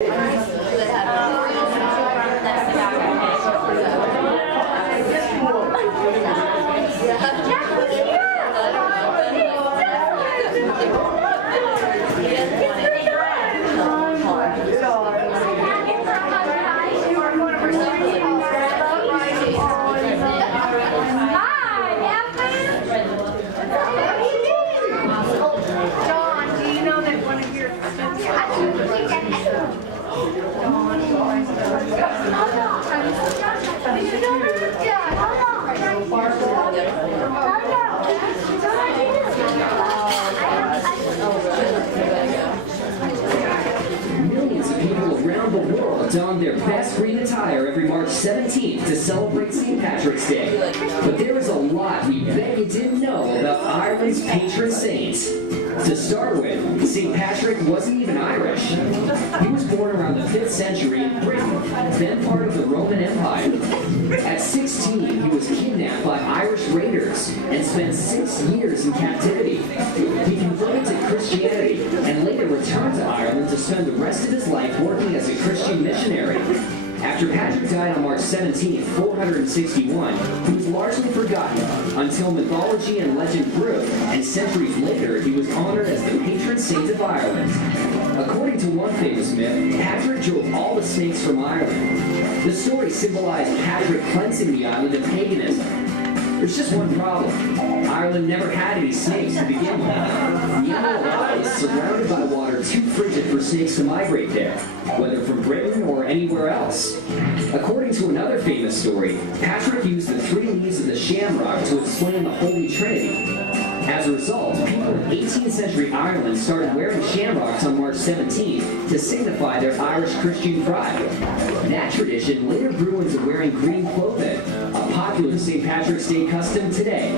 Millions of people around the world don their best green attire every March 17th to celebrate St. Patrick's Day. But there is a lot we bet you didn't know about Ireland's patron saint. To start with, St. Patrick wasn't even Irish. He was born around the 5th century in Britain, then part of the Roman Empire. At 16, he was kidnapped by Irish raiders and spent 6 years in captivity. He converted to Christianity and later returned to Ireland to spend the rest of his life working as a Christian missionary. After Patrick died on March 17, 461, he was largely forgotten until mythology and legend grew, and centuries later he was honored as the patron saint of Ireland. According to one famous myth, Patrick drove all the snakes from Ireland. The story symbolized Patrick cleansing the island of paganism. There's just one problem. Ireland never had any snakes to begin with. The island is surrounded by water too frigid for snakes to migrate there, whether from Britain or anywhere else. According to another famous story, Patrick used the 3 leaves of the shamrock to explain the Holy Trinity. As a result, people in 18th century Ireland started wearing shamrocks on March 17th to signify their Irish Christian pride. That tradition later grew into wearing green clothing, a popular St. Patrick's Day custom today.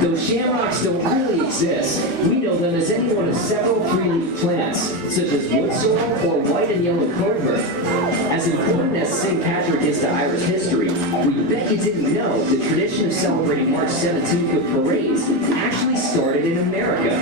Though shamrocks don't really exist, we know them as any one of several 3-leaf plants, such as wood sorrel or white and yellow clover. As important as St. Patrick is to Irish history, we bet you didn't know the tradition of celebrating March 17th with parades actually started in America.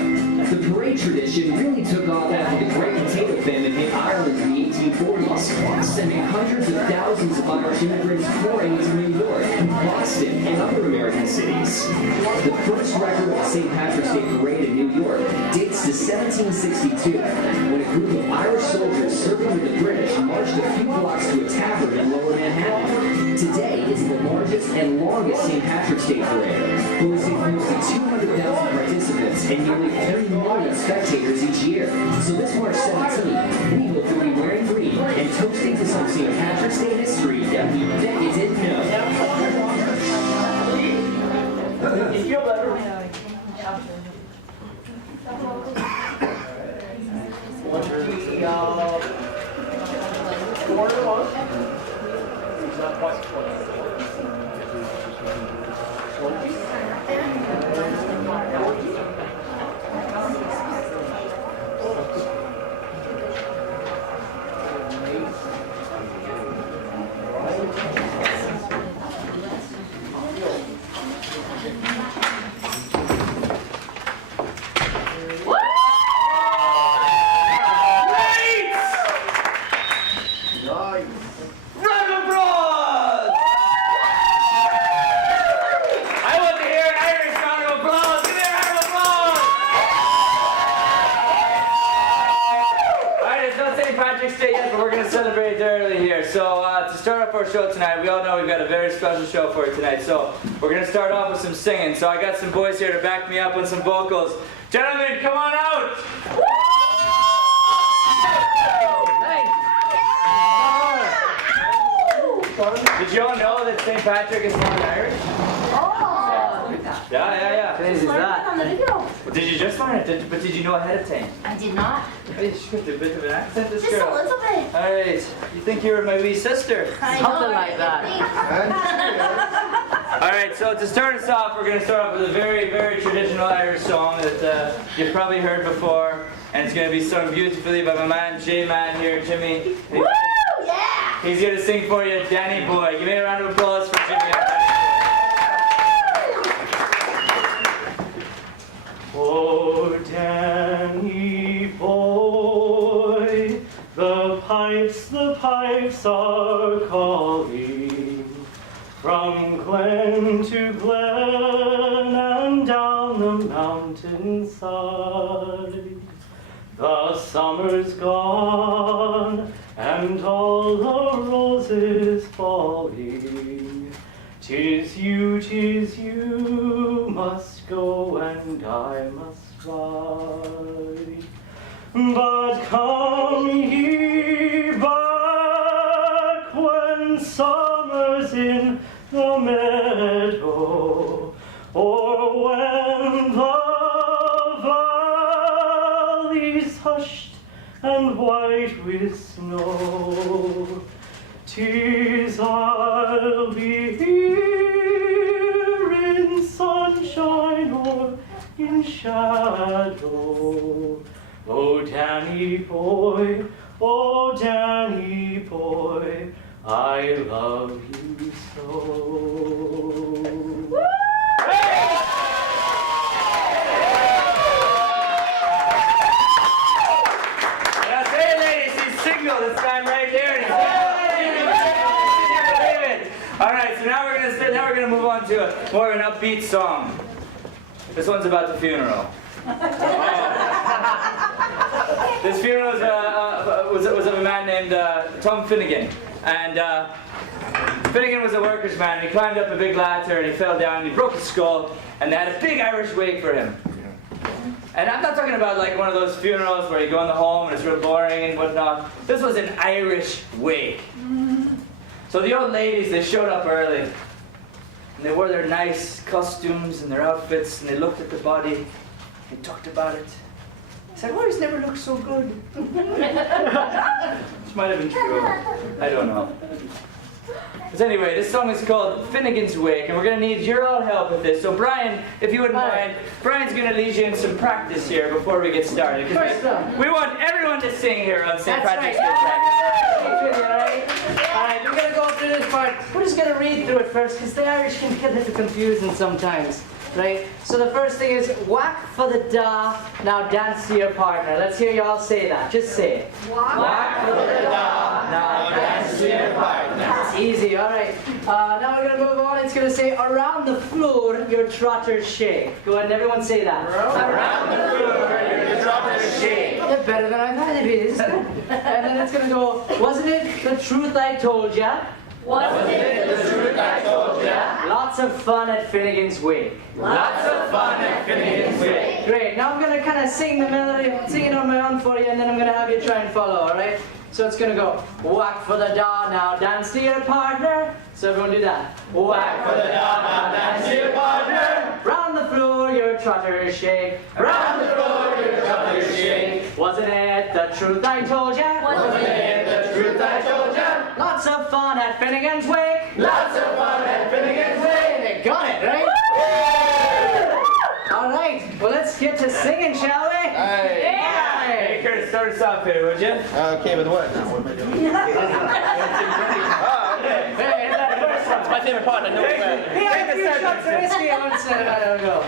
The parade tradition really took off after the Great Potato Famine hit Ireland in the 1840s, sending hundreds of thousands of Irish immigrants pouring into New York, Boston, and other American cities. The first record of the St. Patrick's Day parade in New York dates to 1762, when a group of Irish soldiers serving with the British marched a few blocks to a tavern in Lower Manhattan. Today is the largest and longest St. Patrick's Day parade, boasting close to 200,000 participants and nearly 30 million spectators each year. So this March 17th, we hope you'll be wearing green and toasting to some St. Patrick's Day history that we bet you didn't know. You feel better? Show tonight. We all know we've got a very special show for you tonight, so we're going to start off with some singing. So I got some boys here to back me up with some vocals. Gentlemen, come on out! Did you all know that St. Patrick is born Irish? Yeah. Crazy is that? Did you just learn it? But did you know ahead of time? I did not. Hey, she's got a bit of an accent, this Just girl. a little bit. Alright, you think you were my wee sister? Something like that. Alright, so to start us off, we're going to start off with a very, very traditional Irish song that you've probably heard before. And it's going to be sung beautifully by my man, J-Man here, Jimmy. Woo! Yeah! He's going to sing for you, Danny Boy. Give me a round of applause for Jimmy. Oh, Danny Boy, the pipes voice the pipes are calling, from glen to glen and down the mountainside. The summer's gone and all the roses falling. 'Tis you must go and I must ride. But come ye back when summer's in the meadow, or when the valley's hushed and white with snow. 'Tis I'll be here in sunshine or in shadow. Oh, Danny boy, I love you so. Now say it, ladies, he's single this time right here. And all right, so now we're gonna move on to more of an upbeat song. This one's about the funeral. This funeral was of a man named Tom Finnegan, and Finnegan was a worker's man. And he climbed up a big ladder and he fell down and he broke his skull, and they had a big Irish wake for him. And I'm not talking about like one of those funerals where you go in the home and it's real boring and whatnot. This was an Irish wake. So the old ladies, they showed up early, and they wore their nice costumes and their outfits, and they looked at the body and talked about it. They said, "Oh, he's never looked so good." Which might have been true. I don't know. But anyway, this song is called Finnegan's Wake, and we're going to need your all help with this. So Brian, if you wouldn't mind, Brian's going to lead you in some practice here before we get started. We want everyone to sing here on St. Patrick's Day practice. Alright, we're gonna go through this part. We're just gonna read through it first, because the Irish can get a little confusing sometimes. Right? So the first thing is whack for the da, now dance to your partner. Let's hear you all say that. Just say it. Whack for the da, now dance to your partner. That's easy, alright. Now we're gonna move on. It's gonna say around the floor your trotters shake. Go ahead and everyone say that. Around the floor your trotters shake. That's better than I thought it'd be. This is good. And then it's gonna go, wasn't it the truth I told ya? Wasn't it the truth I told ya? Lots of fun at Finnegan's Wake. Lots of fun at Finnegan's Wake. Great. Now I'm going to kind of sing the melody, sing it on my own for you, and then I'm going to have you try and follow, all right? So it's going to go, whack for the daw, now dance to your partner. So everyone do that. Whack for the daw, now dance to your partner. Round the floor your trotters shake. Round the floor your trotters shake. Wasn't it the truth I told ya? Wasn't it the truth I told ya? Lots of fun at Finnegan's Wake. Lots of fun at Finnegan's Wake. They got it, right? All right. Well, let's get to singing, shall we? Hey, Curtis, start us off here, would you? Okay, with what now? What am I doing? Hey, that first one. It's my favorite part. I know it well. He had a few shots of whiskey once, I don't know.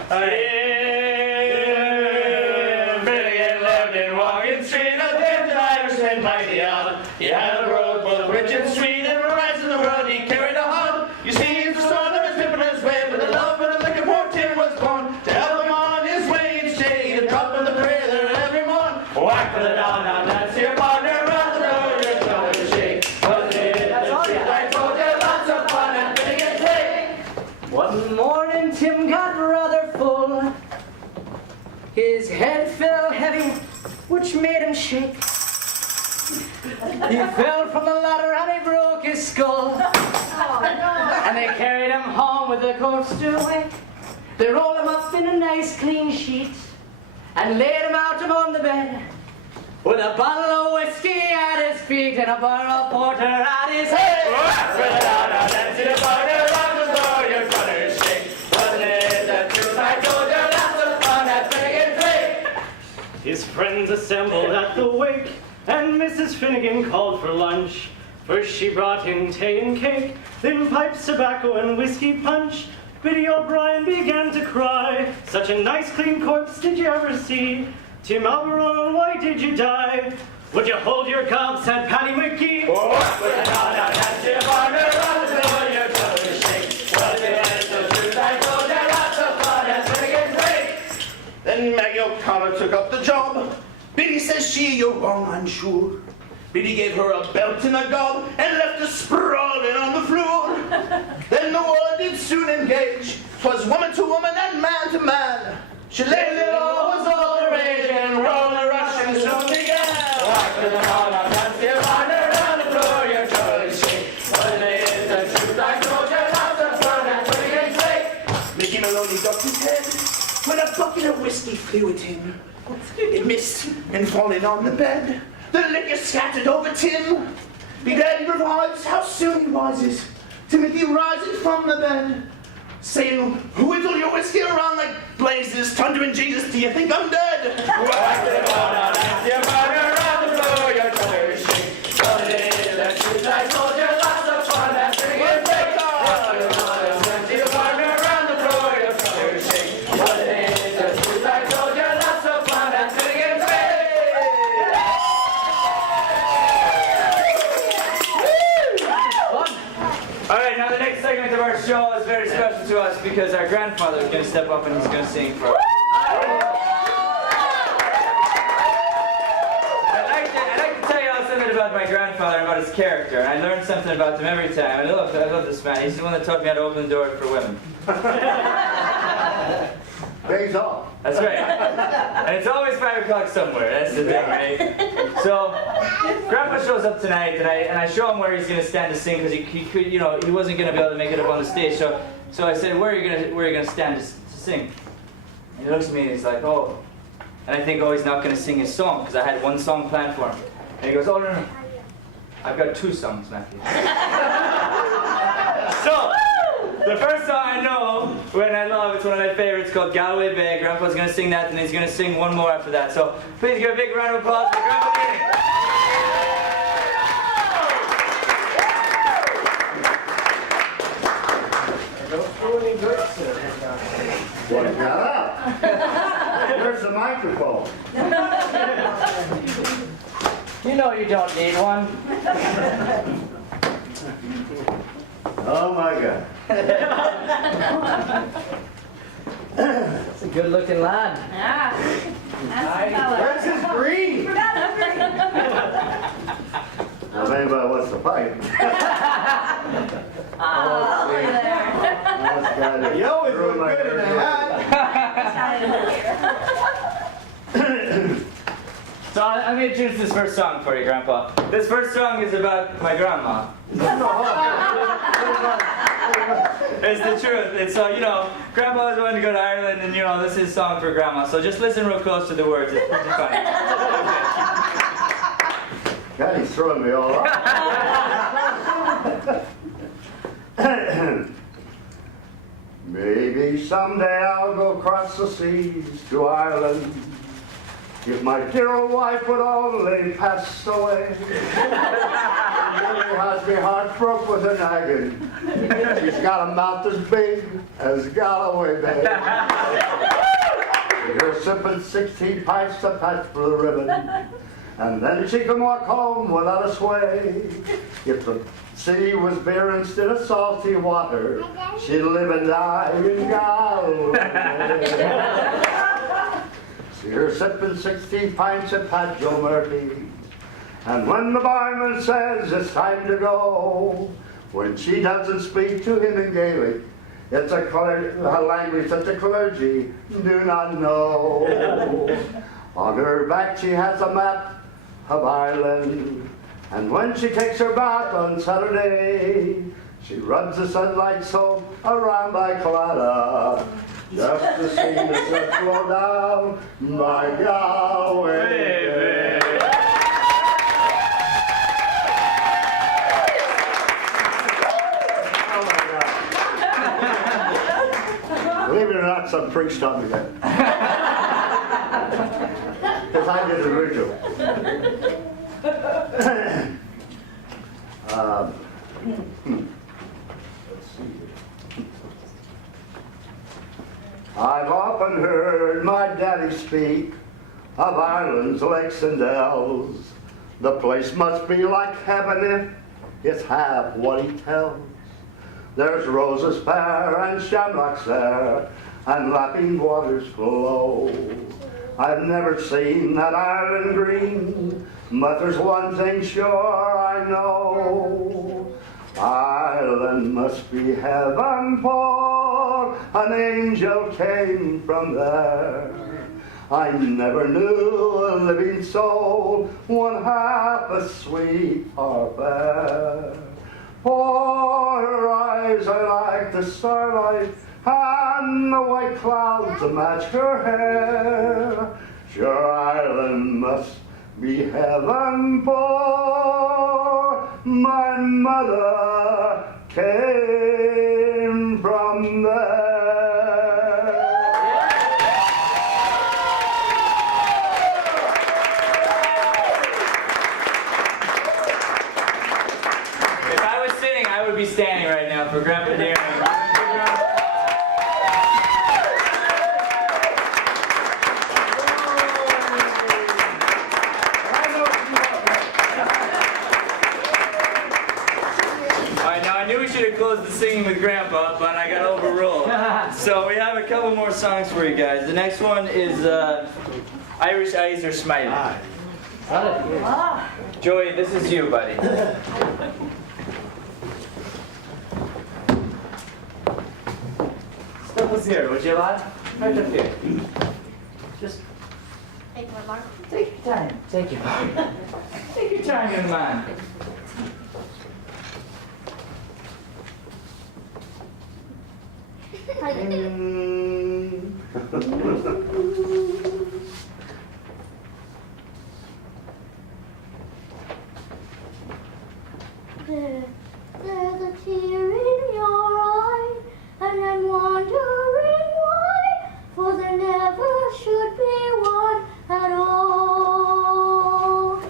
Finnegan lived in Walking Street, a damned Irishman mighty odd. He had a road both rich and sweet, and rights in the world he carried a hod. You see, he's the son of his pimpin' his way, but the love and the liquor poor Tim was born to help him on his way each day, to drop in the prayer there every morn. Whack for the dawn, now that's your partner, round the road your shoulders shake. Was it the truth I told you? Lots of fun at Finnegan's Wake. One morning Tim got rather full. His head fell heavy, which made him shake. He fell from the ladder and he broke his skull. And they carried him home with a coaster wake. They rolled him up in a nice clean sheet and laid him out upon the bed with a bottle of whiskey at his feet and a bottle of porter at his head. His friends assembled at the wake, and Mrs. Finnegan called for lunch. First she brought in tea and cake, then pipes, tobacco, and whiskey punch. Biddy O'Brien began to cry, such a nice clean corpse did you ever see? Tim Alberon, why did you die? Would you hold your cob, said Paddy Winky? Oh, with a down, dance your partner, round the floor, your toes shake. Was it the truth I told you? Lots of fun and Finnegan's Wake. Then Maggie O'Connor took up the job. Biddy says she, you're wrong, I'm sure. Biddy gave her a belt and a gob and left her sprawling on the floor. Then the war did soon engage. 'Twas woman to woman and man to man. She laid it all, was all the rage, and roll the Russian soon began. Walk to the hall, now dance your partner on the floor, your toes shake. What it is, the truth I told you, lots of fun and Finnegan's Wake. Mickey Maloney ducked his head when a bucket of whiskey flew at him. It missed and falling on the bed. The liquor scattered over Tim. Big Daddy revives, how soon he rises. Timothy rises from the bed, saying, whittle your whiskey around like blazes. Thundering Jesus, do you think I'm dead? Whack it on, now dance your partner around the floor, your toes shake. What it is, the truth I told you, lots of fun and Finnegan's Wake. Whack it on, dance your partner around the floor, your toes shake. What it is, the truth I told you, lots of fun and Finnegan's Wake. All right, now the next segment of our show is very special to us because our grandfather is going to step up and he's going to sing for us. I'd like to tell you all something about my grandfather and about his character. And I learned something about him every time. I love this man. He's the one that taught me how to open the door for women. Days off. That's right. And it's always 5 o'clock somewhere. That's the thing, right? So, Grandpa shows up tonight, and I show him where he's going to stand to sing because he could, you know, he wasn't going to be able to make it up on the stage. So I said, where are you going to stand to sing? And he looks at me and he's like, oh. And I think, oh, he's not going to sing his song because I had one song planned for him. And he goes, oh, no. I've got 2 songs, Matthew. So. The first song I know, when I love, it's one of my favorites, called Galway Bay. Grandpa's going to sing that, and he's going to sing one more after that. So please give a big round of applause for Grandpa Deering. What got up? Where's the microphone? You know you don't need one. Oh my God. That's a good looking lad. Yeah. That's the fella. Where's his green? Forgot her. Well, if anybody wants to fight. Oh, look at there. You always look good in a hat. So I'm going to introduce this first song for you, Grandpa. This first song is about my grandma. It's the truth. It's you know, Grandpa was wanting to go to Ireland, and you know, this is his song for Grandma. So just listen real close to the words. It's pretty funny. God, he's throwing me all off. Maybe someday I'll go across the seas to Ireland. If my dear old wife would only pass away. She really has me heart broke with her nagging. She's got a mouth as big as Galloway Bay. You're sipping 16 pints to patch for the ribbon. And then she can walk home without a sway. If the sea was beer instead of salty water, she'd live and die in Galway. See her sipping 16 pints at Pat Joe Murphy. And when the barman says it's time to go, when she doesn't speak to him in Gaelic, it's a language that the clergy do not know. On her back she has a map of Ireland, and when she takes her bath on Saturday, she rubs the sunlight soap around by Collada, just to see the sun flow down by Galway Bay. Oh my God. Believe it or not, some priest taught me that. Because I did the original. Let's see here. I've often heard my daddy speak of Ireland's lakes and dells, The place must be like heaven if it's half what he tells. There's roses fair and shamrocks there, and lapping waters flow. I've never seen that Ireland green, but there's one thing sure I know. Ireland must be heaven, for an angel came from there. I never knew a living soul one half as sweet or fair. For her eyes are like the starlight, and the white clouds that match her hair. Sure, Ireland must be heaven, for my mother came from there. If I was sitting, I would be standing right now for Grandpa Darren. I knew we should have closed the singing with Grandpa, but I got overruled. So we have a couple more songs for you guys. The next one is Irish Eyes Are Smiling. Joey, this is you, buddy. Step us here, would you, lad? Right up here. Just Take my mark. take your time. Take your time. Take your time, young man. There's a tear in your eye, and I'm wondering why, for there never should be one at all.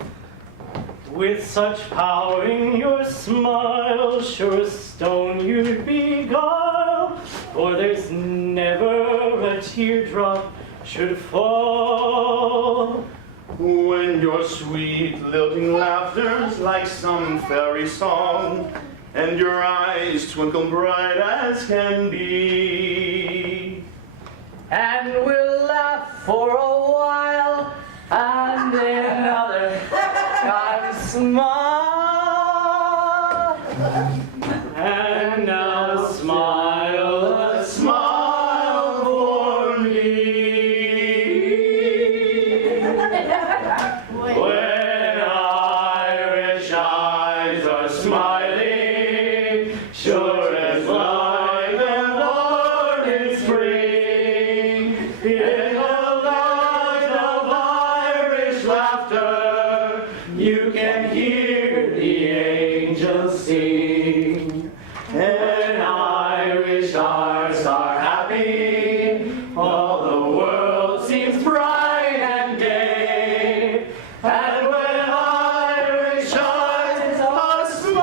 With such power in your smile, sure as stone you'd be guile, for there's never a teardrop should fall. When your sweet lilting laughter's like some fairy song, and your eyes twinkle bright as can be. And we'll laugh for a while, and then another time smile. And now smile a smile for me. When Irish eyes are smiling, sure as like the morning spring, in the light of Irish laughter, you can hear the angels sing. And Irish hearts are happy, all the world seems bright and gay. And when Irish hearts are smiling,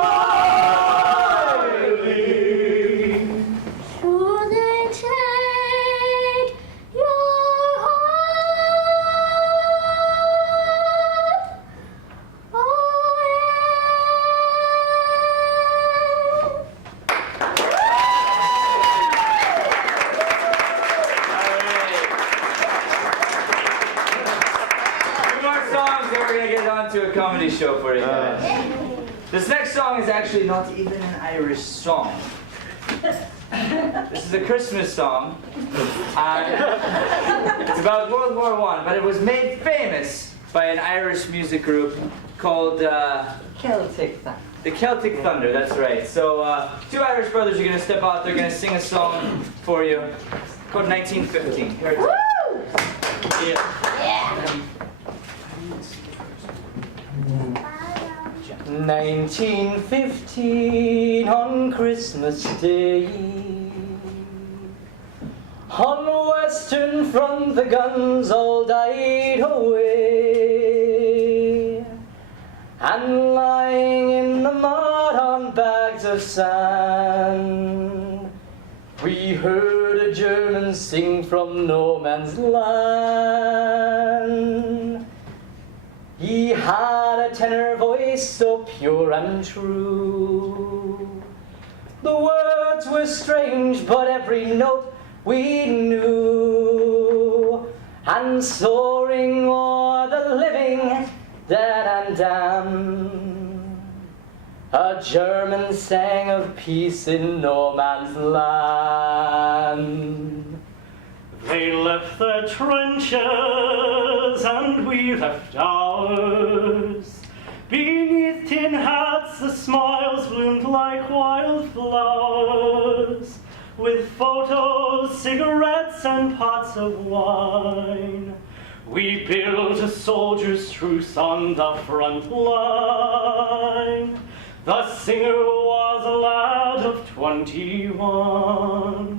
Sure they take your heart away. Two more songs, then we're gonna get on to a comedy show for you guys. This next song is actually not even an Irish song. This is a Christmas song. It's about World War I, but it was made famous by an Irish music group called Celtic Thunder. the Celtic Thunder. That's right. So two Irish brothers are gonna step out. They're gonna sing a song for you called 1915. Here it is. 1915 on Christmas Day, on the Western Front the guns all died away, and lying in the mud on bags of sand, we heard a German sing from no man's land. He had a tenor voice so pure and true. The words were strange, but every note we knew. And soaring o'er the living, dead and damned, a German sang of peace in no man's land. They left their trenches and we left ours. Beneath tin hats the smiles bloomed like wildflowers, with photos, cigarettes and pots of wine. We built a soldier's truce on the front line. The singer was a lad of 21.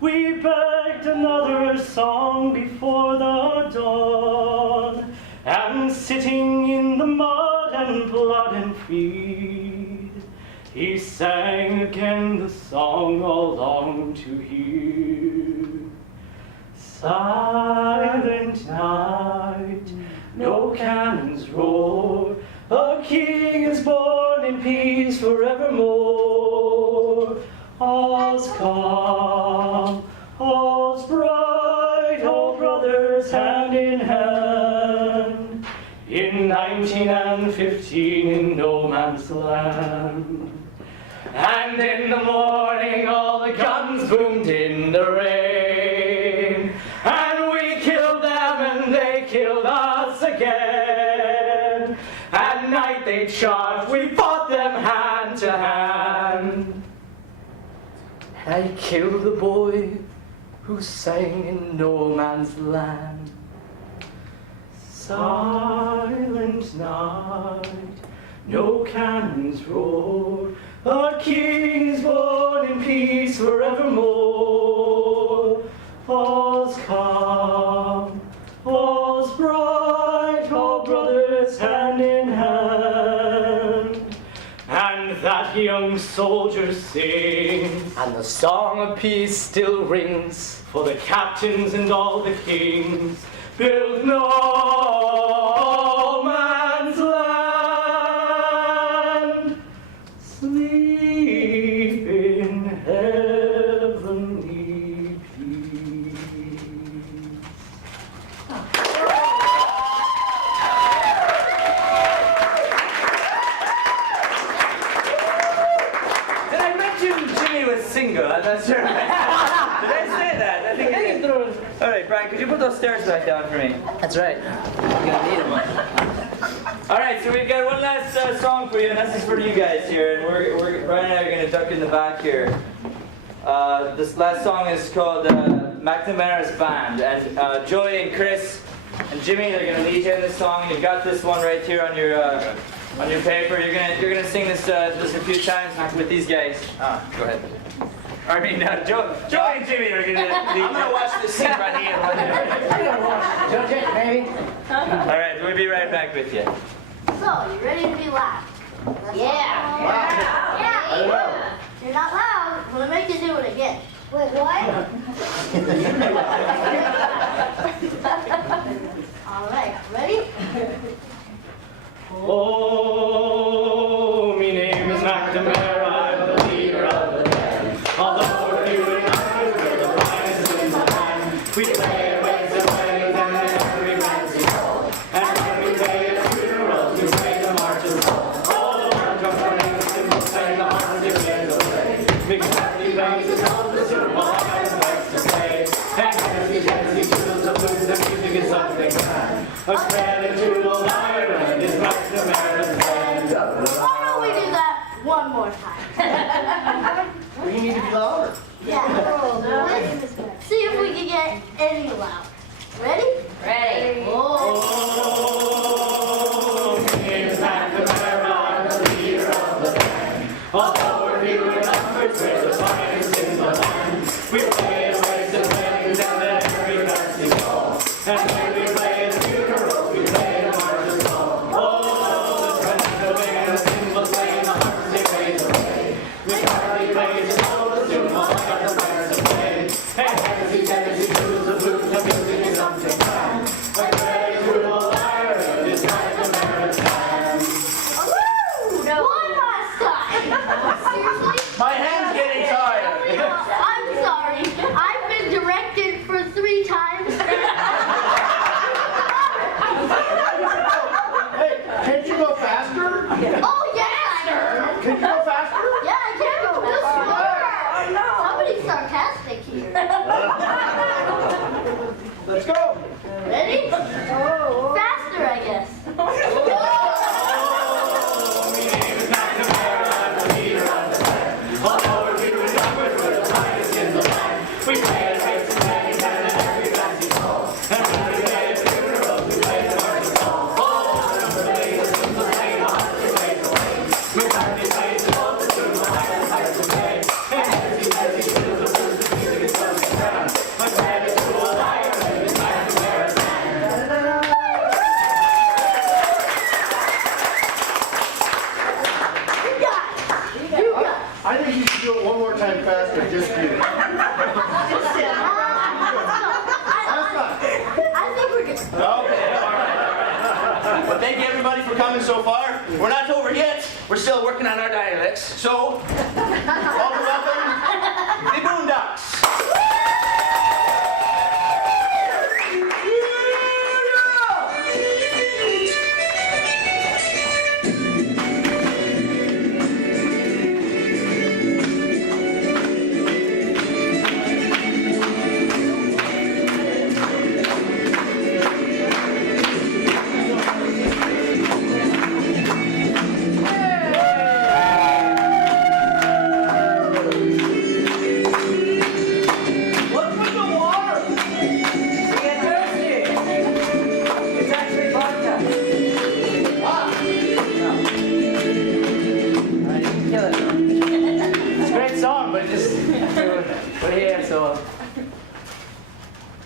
We begged another song before the dawn, and sitting in the mud and blood and feed, he sang again the song all longed to hear. Silent night, no cannons roar, a king is born in peace forevermore. All's calm, all's bright, all brothers hand in hand, in 1915 in no man's land. And in the morning all the guns boomed in the rain, and we killed them and they killed us again. At night they charged, we fought them hand to hand. I killed the boy who sang in no man's land. Silent night, no cannons roar, a king is born in peace forevermore. All's calm, all's bright, all brothers hand in hand. And that young soldier sings, and the song of peace still rings, for the captains and all the kings build no man's land. Sleep in heavenly peace. Did I mention Jimmy was single? I'm not sure. Did I say that? I think I did. All right, Brian, could you put those stairs back down for me? That's right. You're gonna need them. All right, so we've got one last song for you, and this is for you guys here. And we're Brian and I are going to duck in the back here. This last song is called McNamara's Band, and Joey and Chris and Jimmy, they're going to lead you in this song. You've got this one right here on your paper. You're gonna sing this a few times with these guys. Go ahead. I mean, Joey and Jimmy are gonna lead. I'm gonna watch this scene right here. Judge it, baby. All right, we'll be right back with you. So, you ready to be loud? Yeah. I don't know. You're not loud. I'm gonna make you do it again. Wait, what? All right, ready? Oh, me name is McNamara, I'm the leader of the band. Although we're few in numbers, we're the finest in the land. We play at weddings and weddings and at every fancy ball. And when we play at funerals, we play the marches hall. All the world comes running, the cymbals play, the horns begin to play. Mix happy bangs and all the super eyes likes to play. And Tennessee, tunes, the blues, the music is something grand. A credit to the Ireland is McNamara's band. Why don't we do that one more time? We need to be louder. Yeah. Let's see if we can get any louder. Ready? Ready. Oh, my name is McNamara, I'm the leader of the band. Although we're few in numbers, we're the finest in the land. We play at weddings and weddings and at every fancy ball. And when we play at funerals, we play the marches hall. Oh, the trumpets are ringing, the cymbals playing, the harps they raise away. We hardly plays and all the tunes, all got the fires to play. And Tennessee, tunes, the blues, the music is something grand. A credit to all Ireland is McNamara's I think you should do it one more time faster, just you. I think we're good. Okay, all right. Well, thank you everybody for coming so far. We're not over yet. We're still working on our dialects. So, all to welcome the Boondocks.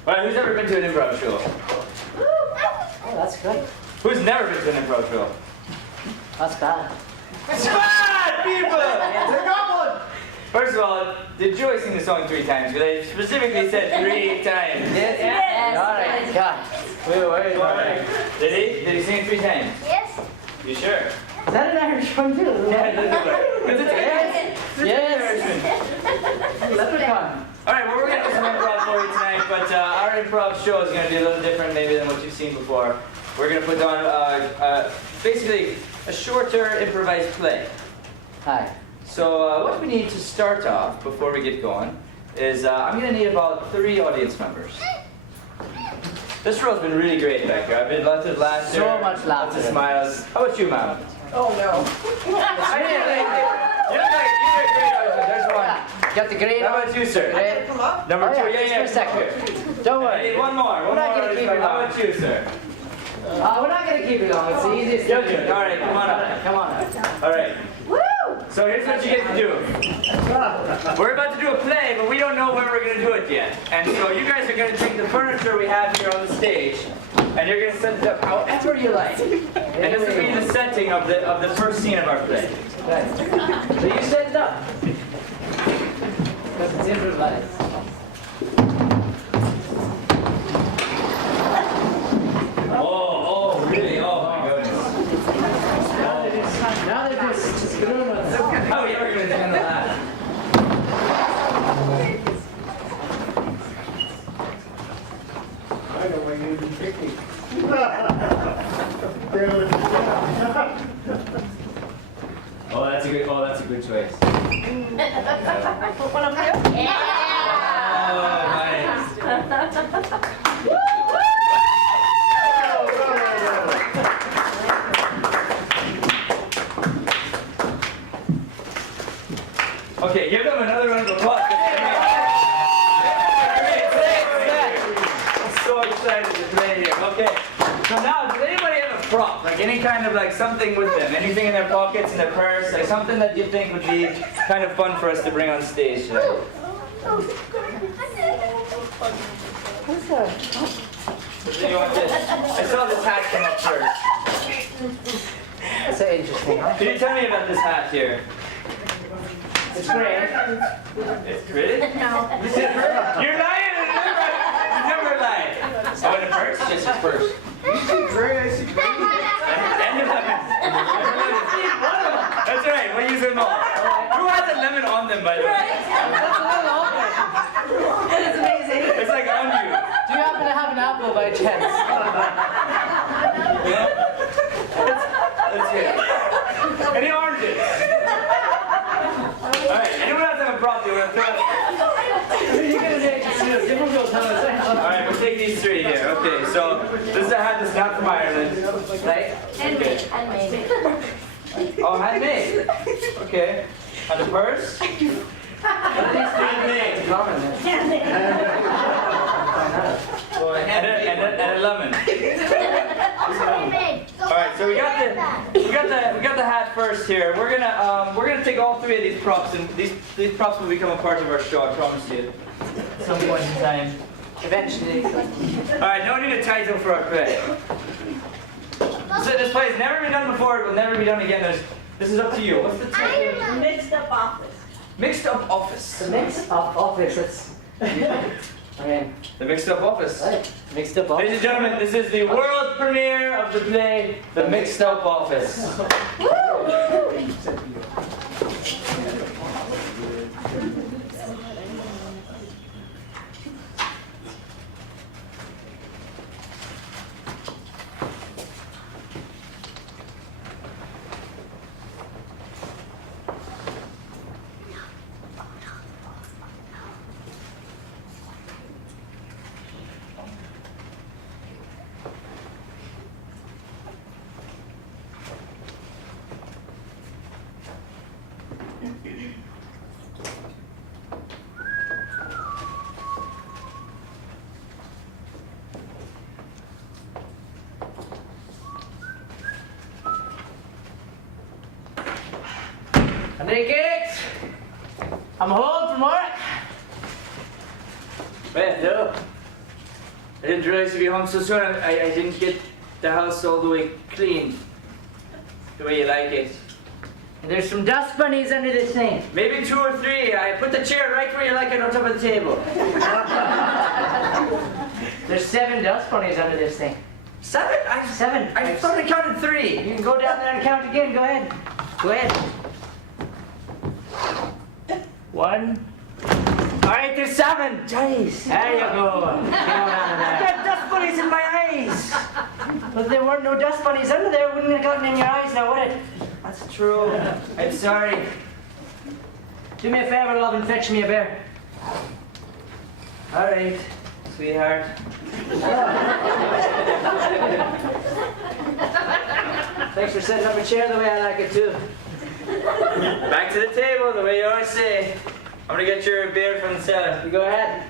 Alright, who's ever been to an improv show? Oh, that's good. Who's never been to an improv show? That's bad. Bad people! First of all, did Joey sing the song 3 times? Because I specifically said 3 times. Yes. All right. God. Wait. Did he? Did he sing it 3 times? Yes. You sure? Is that an Irish one too? Yeah, because it's Yes. Leprechaun. Alright, well, we're going to do some improv for you tonight, but our improv show is going to be a little different maybe than what you've seen before. We're going to put on basically a shorter improvised play. Hi. So what we need to start off before we get going is I'm going to need about 3 audience members. This row's been really great back here. I've been lots of laughter, So much lots of laughter. smiles. How about you, ma'am? Oh no. You're a great audience. There's one. Got the green. How about you, sir? Great. Number 2. Oh, yeah, just for a second. Don't I worry. need one more. We're not gonna keep it How long. about you, sir? We're not gonna keep it long. It's the easiest thing. Okay, all right, come on up. Come on. All right. Woo! So here's what you get to do. We're about to do a play, but we don't know where we're going to do it yet. And so you guys are going to take the furniture we have here on the stage, and you're going to set it up however you like. And this will be the setting of the first scene of our play. Right. So you set it up. Because it's improvised. Oh, really? Oh my goodness. Now they're just screwing with us. How are you ever going to handle that? I know why you're tricky. Oh, that's a good choice. Put one up here. Yeah. Oh, nice. Okay, give them another round of applause. I'm so excited to play here. Okay, so now, does anybody have a prop? Like any kind of like something with them? Anything in their pockets, in their purse? Like something that you think would be kind of fun for us to bring on stage today? What's that? So you want this? I saw this hat come up first. That's interesting, huh? Can you tell me about this hat here? It's great. It's really? No. You're lying! You never lie. So when it hurts, just at first. And the lemon. That's right, we'll use them all. Who has a lemon on them, by the way? That's a little awkward. It's amazing. It's like on you. Do you happen to have an apple by chance? That's it. Any oranges? Alright, anyone else have a prop you want to throw it? You're gonna make it serious. Different girls have a Alright, we'll take these 3 here. Okay, so this is a hat that's not from Ireland. right? Handmade. Handmade. Oh, handmade. Okay. And the purse? Handmade. Handmade. And a lemon. Handmade. So All right, so we got the hat first here. We're gonna take all three of these props, and these props will become a part of our show. I promise you. At some point in time. Eventually. All right, no need a title for our play. So this play has never been done before. It will never be done again. This is up to you. What's the title? Mixed up office. Mixed up office. The mix up office. That's. Okay. The mixed up office. Right. Mixed up office. Ladies and gentlemen, this is the world premiere of the play, The Mixed Up Office. Enrique, I'm home from work. Well, no. I didn't realize you'd be home so soon. I didn't get the house all the way clean. The way you like it. There's some dust bunnies under this thing. Maybe 2 or 3. I put the chair right where you like it on top of the table. There's 7 dust bunnies under this thing. 7? 7. I thought I counted 3. You can go down there and count again. Go ahead. Go ahead. 1. All right, there's 7. Jeez. There you go. Get on out of there. Got dust bunnies in my eyes. Well, if there weren't no dust bunnies under there, it wouldn't have gotten in your eyes now, would it? That's true. I'm sorry. Do me a favor, love, and fetch me a beer. All right, sweetheart. Thanks for setting up a chair the way I like it, too. Back to the table, the way you always say. I'm gonna get your beer from the cellar. You go ahead.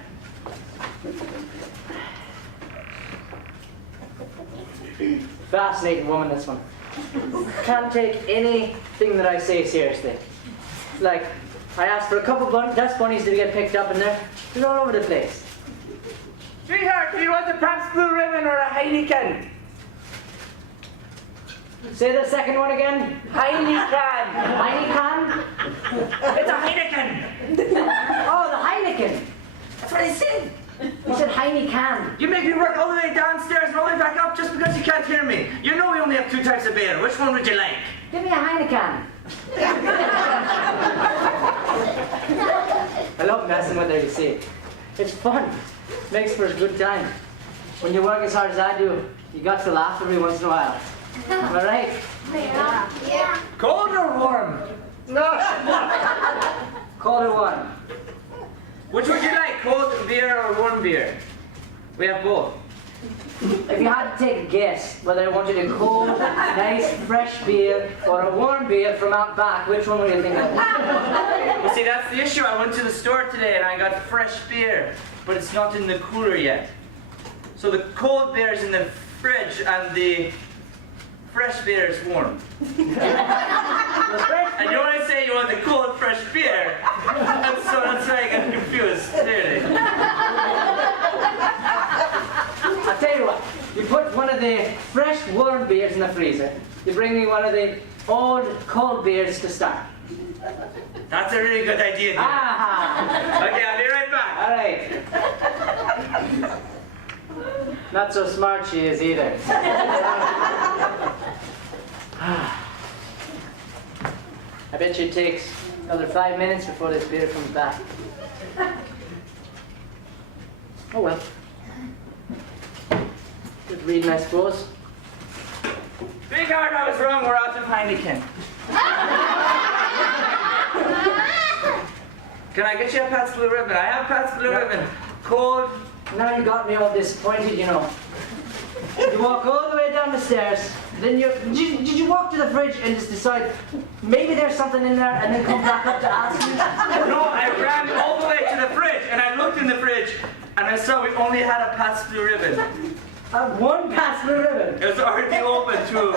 Fascinating woman, this one. Can't take anything that I say seriously. Like, I asked for a couple dust bunnies to get picked up, and they're all over the place. Sweetheart, do you want the Pabst Blue Ribbon or a Heineken? Say the second one again. Heineken. Heineken? It's a Heineken. Oh, the Heineken. That's what I said. You said Heineken. You make me work all the way downstairs and all the way back up just because you can't hear me. You know we only have 2 types of beer. Which one would you like? Give me a Heineken. I love messing with her, you see. It's fun. Makes for a good time. When you work as hard as I do, you got to laugh every once in a while. Am I right? Yeah. Cold or warm? No. Cold or warm? Which would you like, cold beer or warm beer? We have both. If you had to take a guess whether I wanted a cold, nice, fresh beer or a warm beer from out back, which one would you think of? Well, see, that's the issue. I went to the store today and I got fresh beer, but it's not in the cooler yet. So the cold beer is in the fridge and the fresh beer is warm. And you want to say you want the cold, fresh beer, and so that's why I got confused, clearly. I'll tell you what, you put one of the fresh, warm beers in the freezer. You bring me one of the old, cold beers to start. That's a really good idea. Dear. Ah! Okay, I'll be right back. All right. Not so smart she is either. I bet you it takes another 5 minutes before this beer comes back. Oh well. Good reading, I suppose. Sweetheart, I was wrong. We're out of Heineken. Can I get you a Pabst Blue Ribbon? I have Pabst Blue Ribbon. Cold. Now you got me all disappointed, you know. You walk all the way down the stairs, then did you walk to the fridge and just decide maybe there's something in there and then come back up to ask me? No, I ran all the way to the fridge and I looked in the fridge and I saw we only had a Pabst Blue Ribbon. One pass blue ribbon. It was already open too.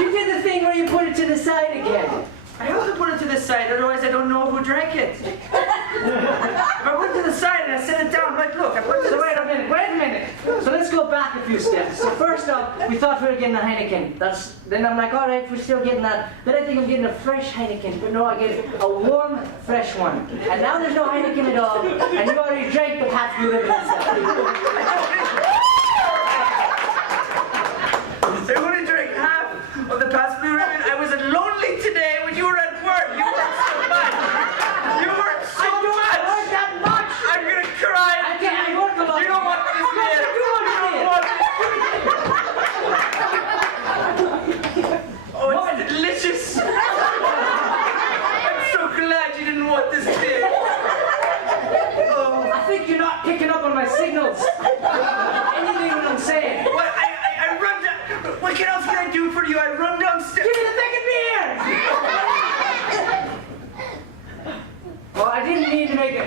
You did the thing where you put it to the side again. I have to put it to the side, otherwise I don't know who drank it. If I put it to the side and I set it down, like, look, I put it to So the wait a side. minute, wait a minute. So let's go back a few steps. So first up, we thought we were getting a Heineken. Then I'm like, all right, we're still getting that. Then I think I'm getting a fresh Heineken, but no, I get a warm, fresh one. And now there's no Heineken at all, and you already drank the Pabst Blue Ribbon itself. I only drank half of the Pabst Blue Ribbon. I was lonely today when you were at work. You worked so much. You worked so much. Not that much. I'm gonna cry. I work a lot. You don't want this Yes, man. I do want You don't want this. Oh, it's delicious. I'm so glad you didn't want this thing. Oh. I think you're not picking up on my signals. Anything that I'm saying. What? I run down. What else can I do for you? I run downstairs. Give me the second beer! Well, I didn't mean to make it.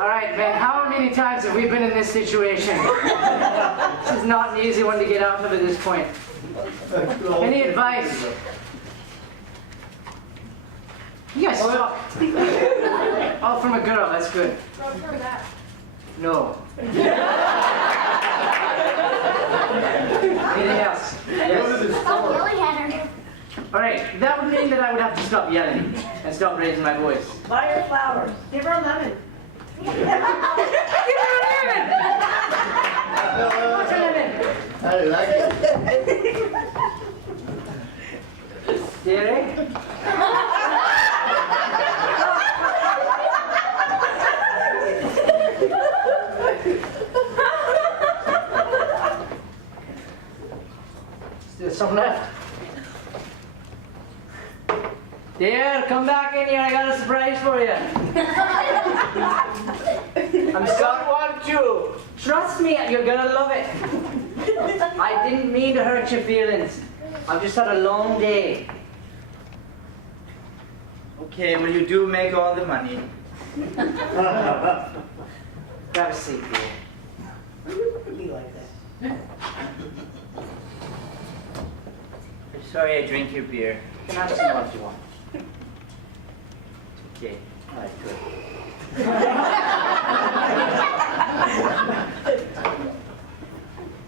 All right, man, how many times have we been in this situation? This is not an easy one to get out of at this point. Any advice? You guys suck. Oh, from a girl, that's good. No. Anything else? Yes. Stop yelling at her. All right, that would mean that I would have to stop yelling and stop raising my voice. Buy her flowers. Give her a lemon. Give her a lemon! What's a lemon? I like it. Dearie? Still some left. Dear, come back in here. I got a surprise for you. I'm sorry. One, two. Trust me, you're gonna love it. I didn't mean to hurt your feelings. I've just had a long day. Okay, well you do make all the money. Grab a seat, dear. Be like that. I'm sorry I drank your beer. You can have some more if you want. Okay. All right, good.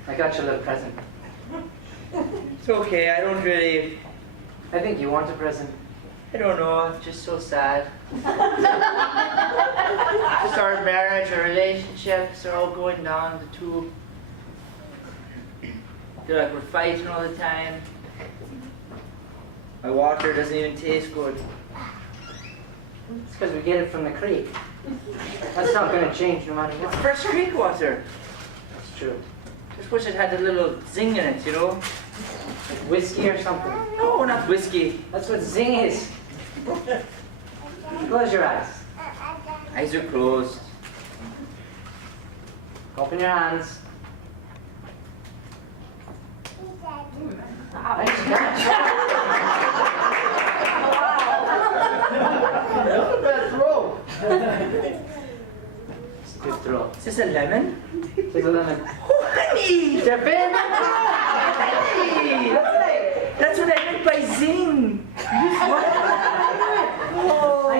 I got you a little present. It's okay, I don't really, I think you want a present. I don't know, I'm just so sad. Just our marriage, our relationships are all going down the tube. I feel like we're fighting all the time. My water doesn't even taste good. It's because we get it from the creek. That's not going to change no matter It's what. fresh creek water. That's true. Just wish it had a little zing in it, you know? Like whiskey or something. No, not whiskey. That's what zing is. Close your eyes. Eyes are closed. Open your hands. Wow, that's Best throw. It's a good throw. Is this a lemon? Take a lemon. Oh, honey! Step in. Honey! That's what I meant by zing. I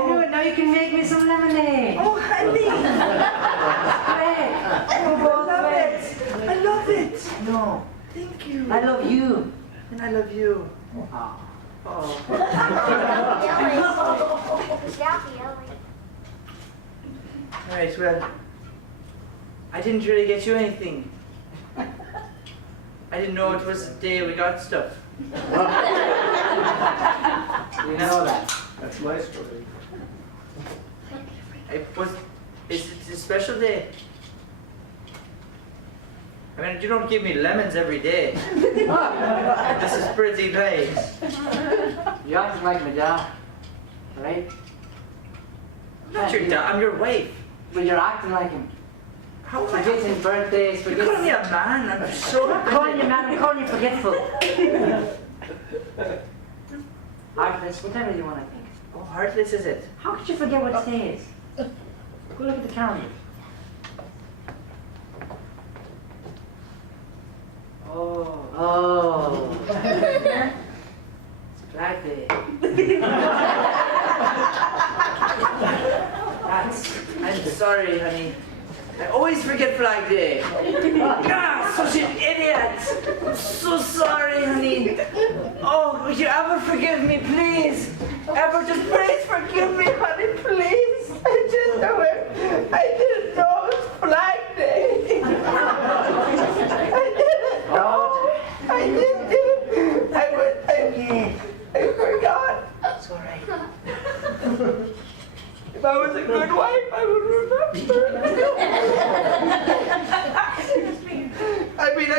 knew it. Now you can make me some lemonade. Oh, honey! Hey, we're both wet. I love it. No, Thank you. I love you. And I love you. Oh. Oh. Stop yelling. Alright, well, I didn't really get you anything. I didn't know it was the day we got stuff. You know that. That's my story. It's a special day. I mean, you don't give me lemons every day. This is pretty nice. You act like my dad, right? I'm not your dad, I'm your wife. But you're acting like him. How am I? Forgetting birthdays, You're calling me forgetting... a man, I'm so I'm not calling you man, I'm calling you forgetful. Heartless, whatever you want to think. Oh, heartless is it? How could you forget what today is? Go look at the calendar. Oh. It's Flag Day. I'm sorry, honey. I always forget Flag Day. Ah, such an idiot. I'm so sorry, honey. Oh, would you ever forgive me, please? Ever, just please forgive me, honey, please. I didn't know it. I didn't know it was Flag Day. I didn't know. I didn't. I forgot. It's all right. If I was a good wife, I would remember. I mean, I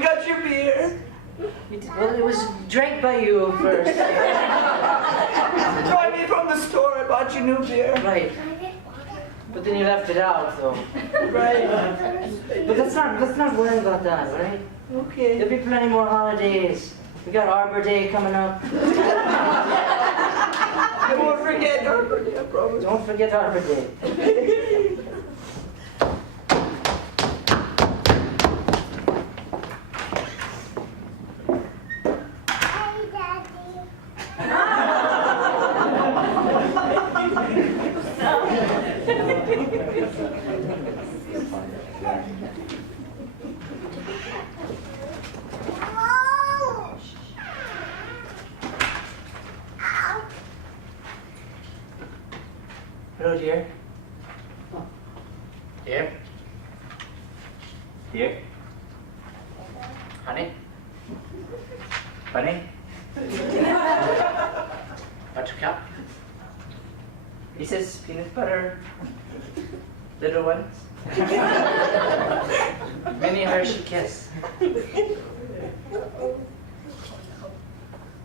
got your beer. Well, it was drank by you first. No, I mean from the store. I bought you new beer. Right. But then you left it out, though. Right. But let's not worry about that, right? Okay. There'll be plenty more holidays. We got Arbor Day coming up. I won't forget Arbor Day, I promise. Don't forget Arbor Day. Hey, Daddy. Hello, dear. Dear? Dear? Honey? Honey? Buttercup? Reese's peanut butter. Little ones. Mini Hershey Kiss.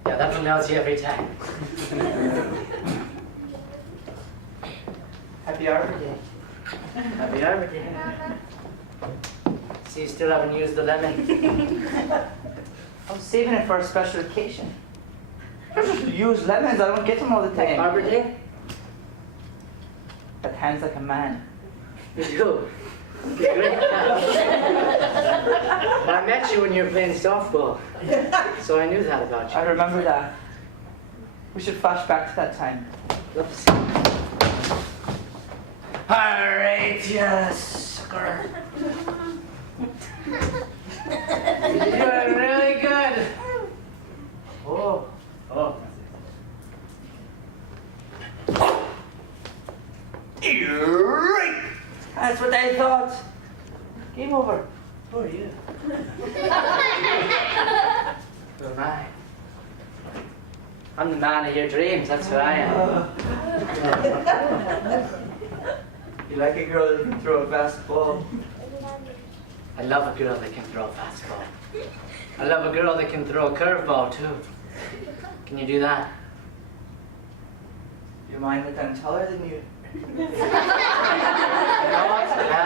Yeah, that one melts you every time. Happy Arbor Day. Happy Arbor Day. See, you still haven't used the lemon. I was saving it for a special occasion. I just use lemons. I don't get them all the time. Arbor Day? That hands like a man. You do. Great catch. I met you when you were playing softball, so I knew that about you. I remember that. We should flash back to that time. Love to see it. Alright, you sucker. You're doing really good. Oh. Right. That's what I thought. Game over. Who are you? Who am I? I'm the man of your dreams, that's who I am. You like a girl that can throw a fastball? I love a girl that can throw a fastball. I love a girl that can throw a curveball too. Can you do that? You mind that I'm taller than you? Not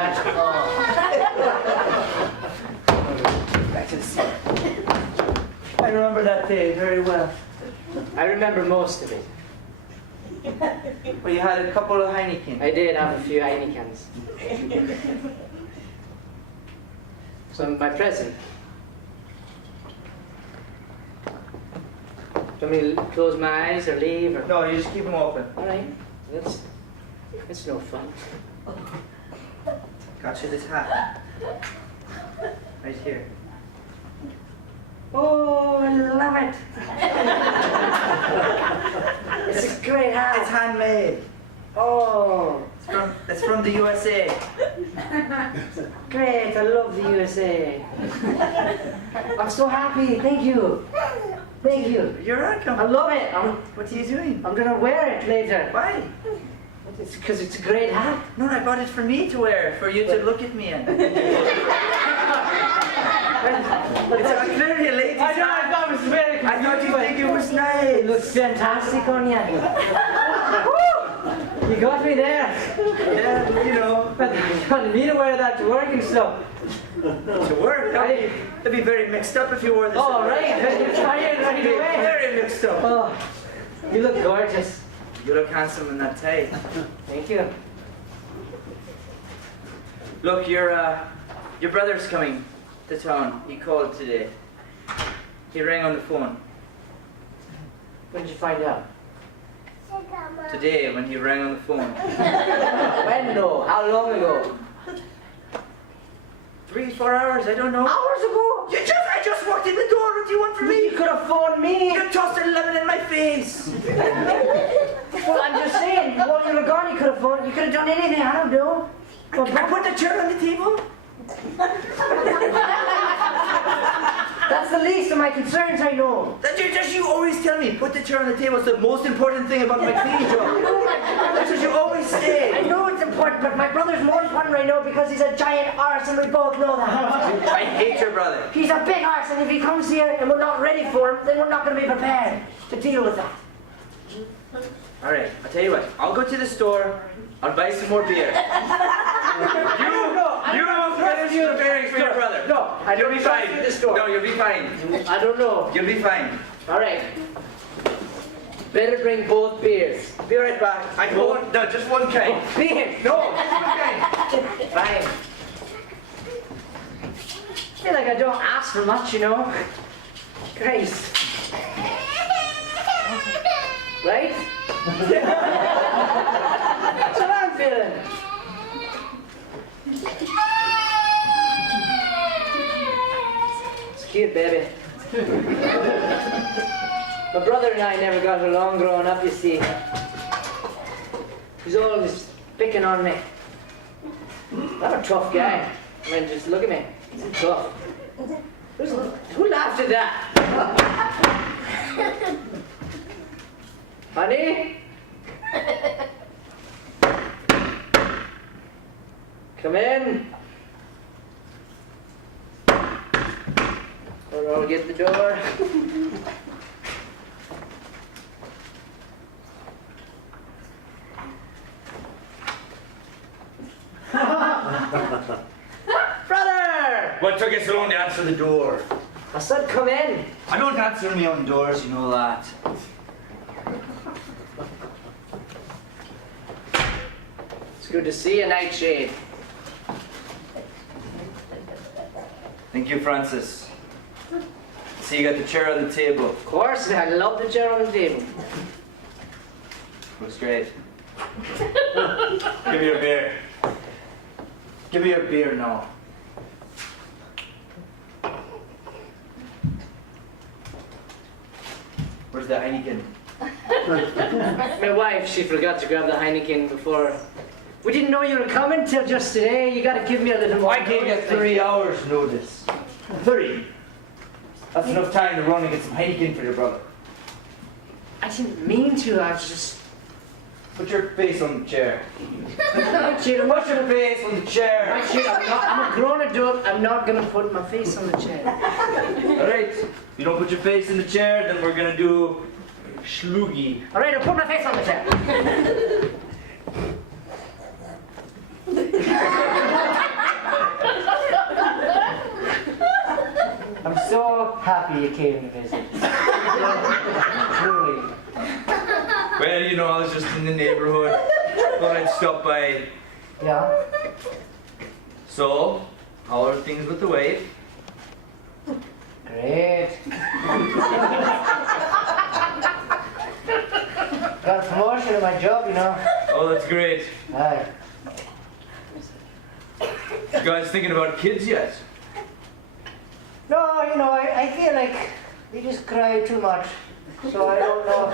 at all. Back to the seat. I remember that day very well. I remember most of it. Well, you had a couple of Heineken. I did have a few Heinekens. So my present. Do you want me to close my eyes or leave or? No, you just keep them open. All right. That's no fun. Got you this hat. Right here. Oh, I love it. It's a great hat. It's handmade. Oh, It's from the USA. great. I love the USA. I'm so happy. Thank you. Thank you. You're I welcome. love it. What are you doing? I'm gonna wear it later. Why? It's because it's a great hat. No, I bought it for me to wear, for you to look at me in. It's clearly a lady's hat. I thought it was very I thought you'd think it was It nice. looks fantastic on you. Woo! You got me there. Yeah, you know, But you wanted me to wear that to work and stuff. to work. It'd be very mixed up if you wore this. Oh, right. You're tired right away. Very mixed up. Oh, You look gorgeous. You look handsome in that tie. Thank you. Look, your brother's coming to town. He called today. He rang on the phone. When did you find out? Today, when he rang on the phone. When no? How long ago? 3-4 hours, I don't know. Hours ago? I just walked in the door. What do you want from me? You could have phoned me. You tossed a lemon in my face. Well, I'm just saying, while you were gone, you could have phoned. You could have done anything. I don't know. I put the chair on the table. That's the least of my concerns, I know. Just you always tell me, put the chair on the table is the most important thing about my cleaning job. That's what you always say. I know it's important, but my brother's more important right now because he's a giant arse and we both know that. I hate your brother. He's a big arse, and if he comes here and we're not ready for him, then we're not going to be prepared to deal with that. Alright, I'll tell you what. I'll go to the store. I'll buy some more beer. You finish the bearings for your brother. No, I You'll don't be fine. trust the store. No, you'll be fine. I don't know. You'll be fine. All right. Better bring both beers. Be right back. I won't. No, just one kind. Beers. No, just one kind. Fine. I feel like I don't ask for much, you know. Christ. Right? That's what I'm feeling. It's cute, baby. My brother and I never got along growing up, you see. He's always picking on me. I'm a tough guy. I mean, just look at me. I'm tough. Who laughed at that? Honey? Come in. Or I'll get the door. Brother! What took you so long to answer the door? I said come in. I don't answer my own doors, you know that. It's good to see you, Nightshade. Thank you, Francis. See, you got the chair on the table. Of course, I love the chair on the table. Looks great. Give me your beer. Give me your beer now. Where's the Heineken? My wife, she forgot to grab the Heineken before. We didn't know you were coming till just today. You gotta give me a little more. I gave you 3 hours notice. 3. That's enough time to run and get some Heineken for your brother. I didn't mean to, I was just... Put your face on the chair. Nightshade, I'm Put your face on the chair. I'm a grown adult. I'm not gonna put my face on the chair. Alright. If you don't put your face in the chair, then we're gonna do schloogie. All right, I'll put my face on the chair. I'm so happy you came to visit. Truly. Well, you know, I was just in the neighborhood. Thought I'd stop by. Yeah? So, how are things with the wife? Great. Got a promotion in my job, you know. Oh, that's great. Aye. You guys thinking about kids yet? No, you know, I feel like we just cry too much. So I don't know.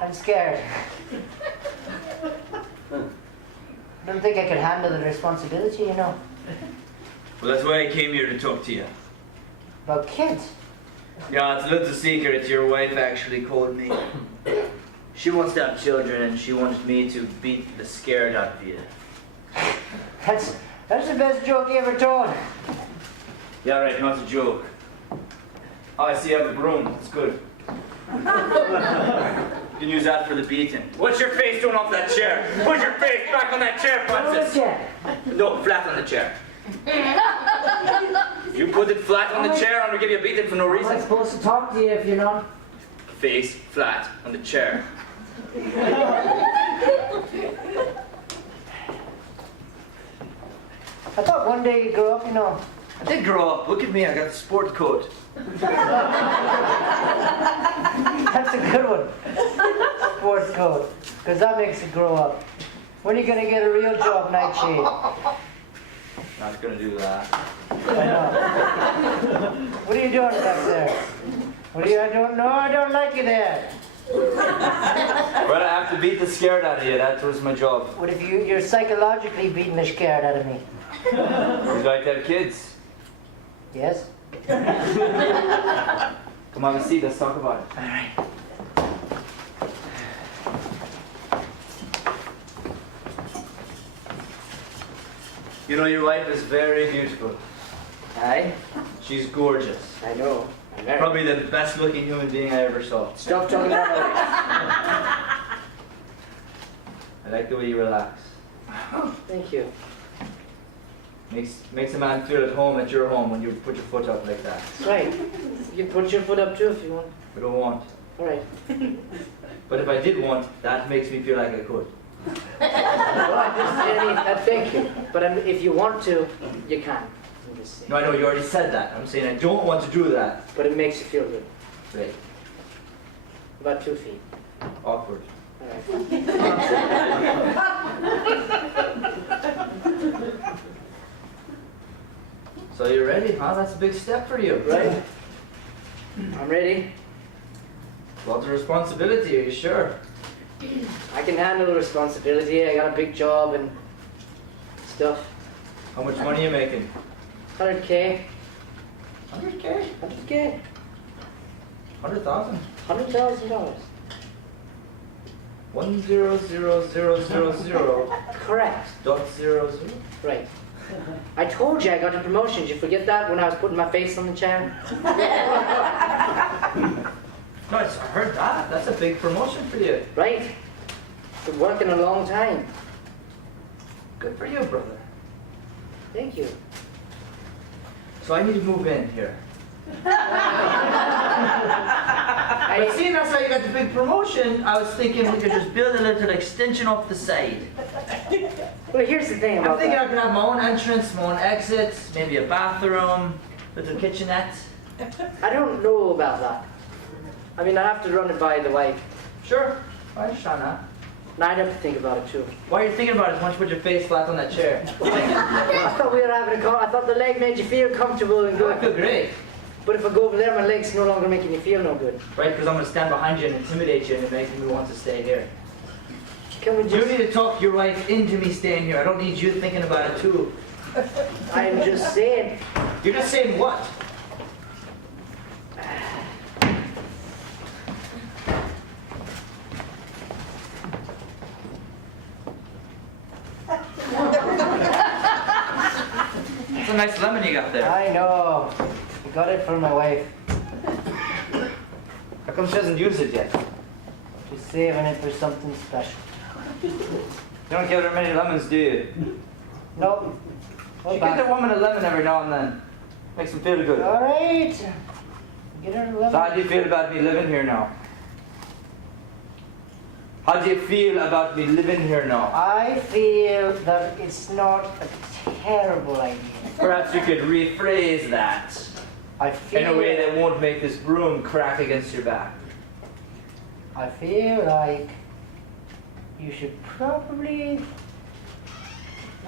I'm scared. I don't think I could handle the responsibility, you know. Well, that's why I came here to talk to you. About kids. Yeah, it's a little secret. Your wife actually called me. She wants to have children, and she wanted me to beat the scared out of you. That's the best joke you ever told. Yeah, right, not a joke. Oh, I see you have a broom. That's good. You can use that for the beating. What's your face doing off that chair? Put your face back on that chair, Francis. No, flat on the chair. You put it flat on the chair and we'll give you a beating for no How am I reason. supposed to talk to you if you're not face flat on the chair. I thought one day you'd grow up, you know. I did grow up. Look at me, I got the sport coat. That's a good one. Sports coat. Because that makes you grow up. When are you going to get a real job, Nightshade? Not gonna do that. I know. What are you doing back there? What are you doing? No, I don't like you there. Well, I have to beat the scared out of you. That was my job. What if you're psychologically beating the scared out of me? Would you like to have kids? Yes? Come have a seat, let's talk about it. All right. You know, your wife is very beautiful. Aye? She's gorgeous. I know. I'm very... Probably the best looking human being I ever saw. Stop talking about it. I like the way you relax. Thank you. Makes a man feel at home at your home when you put your foot up like that. That's right. You can put your foot up too if you want. I don't want. All right. But if I did want, that makes me feel like I could. Thank you. But if you want to, you can. I'm just saying. No, I know you already said that. I'm saying I don't want to do that. But it makes you feel good. Right. About 2 feet. Awkward. All right. So you're ready, huh? That's a big step for you. Right? I'm ready. Lots of responsibility, are you sure? I can handle the responsibility. I got a big job and stuff. How much money are you making? 100K. 100K? 100K. 100,000? $100,000. 100,000. Correct. .00. Right. I told you I got a promotion. Did you forget that when I was putting my face on the chair? No, I heard that. That's a big promotion for you. Right. Been working a long time. Good for you, brother. Thank you. So I need to move in here. But seeing that's how you got the big promotion, I was thinking we could just build a little extension off the side. Well, here's the thing I'm about thinking that. I could have my own entrance, my own exit, maybe a bathroom, little kitchenette. I don't know about that. I mean, I have to run it by the wife. Sure, I understand that. And I'd have to think about it too. Why are you thinking about it? Why don't you put your face flat on that chair? I thought we were having I thought the leg made you feel comfortable and I good. feel great. But if I go over there, my leg's no longer making you feel no good. Right, because I'm going to stand behind you and intimidate you and it makes me want to stay here. Can we You just... need to talk your wife into me staying here. I don't need you thinking about it too. I'm just saying. You're just saying what? That's a nice lemon you got there. I know. I got it for my wife. How come she hasn't used it yet? She's saving it for something special. You don't give her many lemons, do you? Nope. You give the woman a lemon every now and then. Makes them feel good. All right. Get her a So lemon. how do you feel about me living here now? How do you feel about me living here now? I feel that it's not a terrible idea. Perhaps you could rephrase that I feel in a way that won't make this broom crack against your back. I feel like you should probably...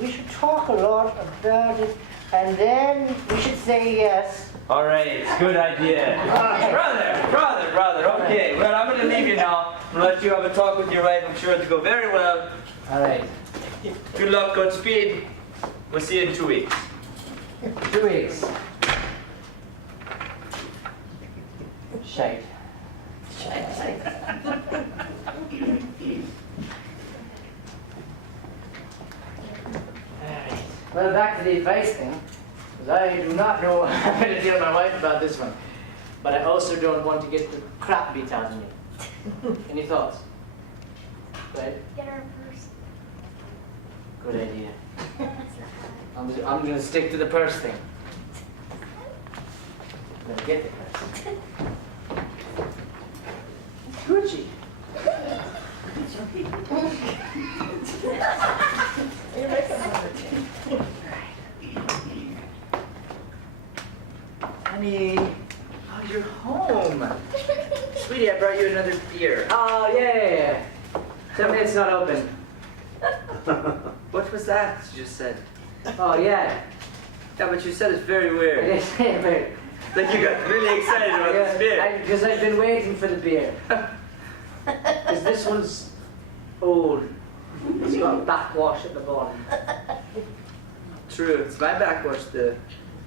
We should talk a lot about it, and then we should say yes. All right, good idea. Brother. Okay, well, I'm going to leave you now and let you have a talk with your wife. I'm sure it'll go very well. All right. Good luck, Godspeed. We'll see you in 2 weeks. 2 weeks. Shite. Alright. Well, back to the advice thing, because I do not know what I'm going to tell my wife about this one. But I also don't want to get the crap beat out of me. Any thoughts? Right? Get her first. Good idea. I'm going to stick to the purse thing. I'm going to get the purse. twitchy. Honey, oh, you're home. Sweetie, I brought you another beer. Oh, yeah. Tell me it's not open. What was that you just said? Oh, yeah. Yeah, but you said it's very weird. It is, but- Like you got really excited about this beer. Because I've been waiting for the beer. Because this one's old. It's got backwash at the bottom. True, it's my backwash,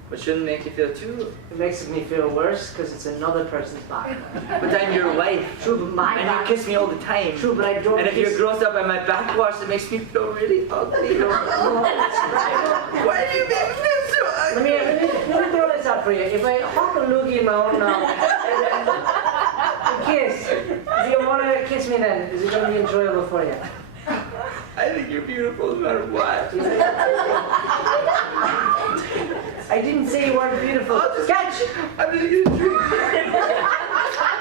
but shouldn't make you feel too. It makes me feel worse because it's another person's backwash. But I'm your wife. True, but my And back. you kiss me all the time. True, but I don't. And if you're kiss- grossed out by my backwash, it makes me feel really ugly. Why do you make me feel so Let ugly? me throw this out for you. If I hop a loogie in my own mouth and kiss, do you want to kiss me then? Is it going to be enjoyable for you? I think you're beautiful no matter what. I didn't say you weren't beautiful. Catch! I'm just gonna drink.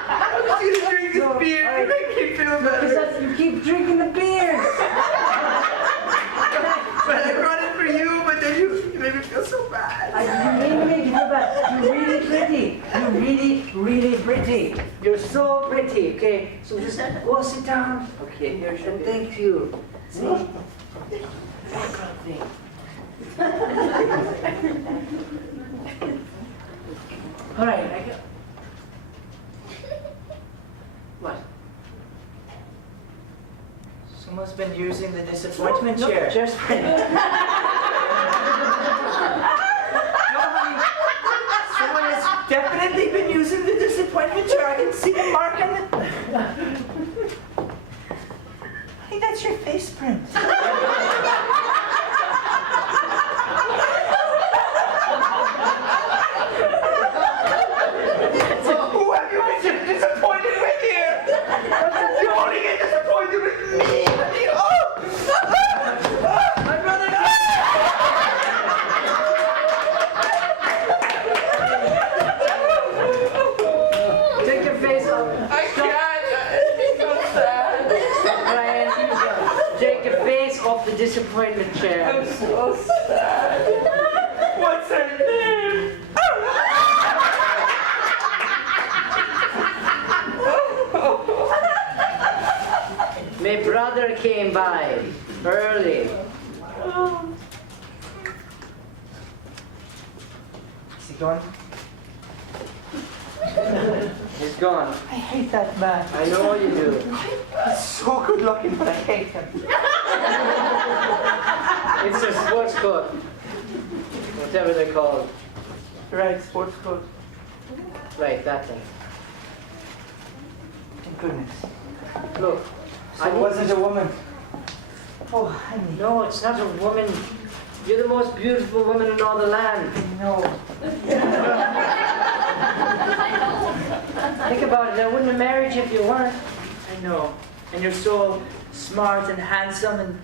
I'm just gonna drink this No, beer to make me feel better. Because you keep drinking the beers. But I brought it for you, but then you made me feel so bad. You made me make you feel bad. You're really pretty. You're really, really pretty. You're so pretty. Okay, so just go sit down. Okay, here's your And beer. thank you. See? All right, I got. What? Someone's been using the disappointment No, chair. just Someone has definitely been using the disappointment chair. I can see the mark on it. I think that's your face print. Who have you been disappointed with here? You only get disappointed with me. Oh! My brother! take your face off. I can't. It's so sad. Brian, take your face off the disappointment chair. I'm so sad. What's her name? My brother came by early. Is he gone? He's gone. I hate that man. I know you do. He's so good looking, but I hate him. It's a sports coat. Whatever they're called. Right, sports coat. Right, that thing. Thank goodness. Look. So it wasn't a woman. Oh, honey. No, it's not a woman. You're the most beautiful woman in all the land. No. Think about it. I wouldn't have married you if you weren't. I know. And you're so smart and handsome and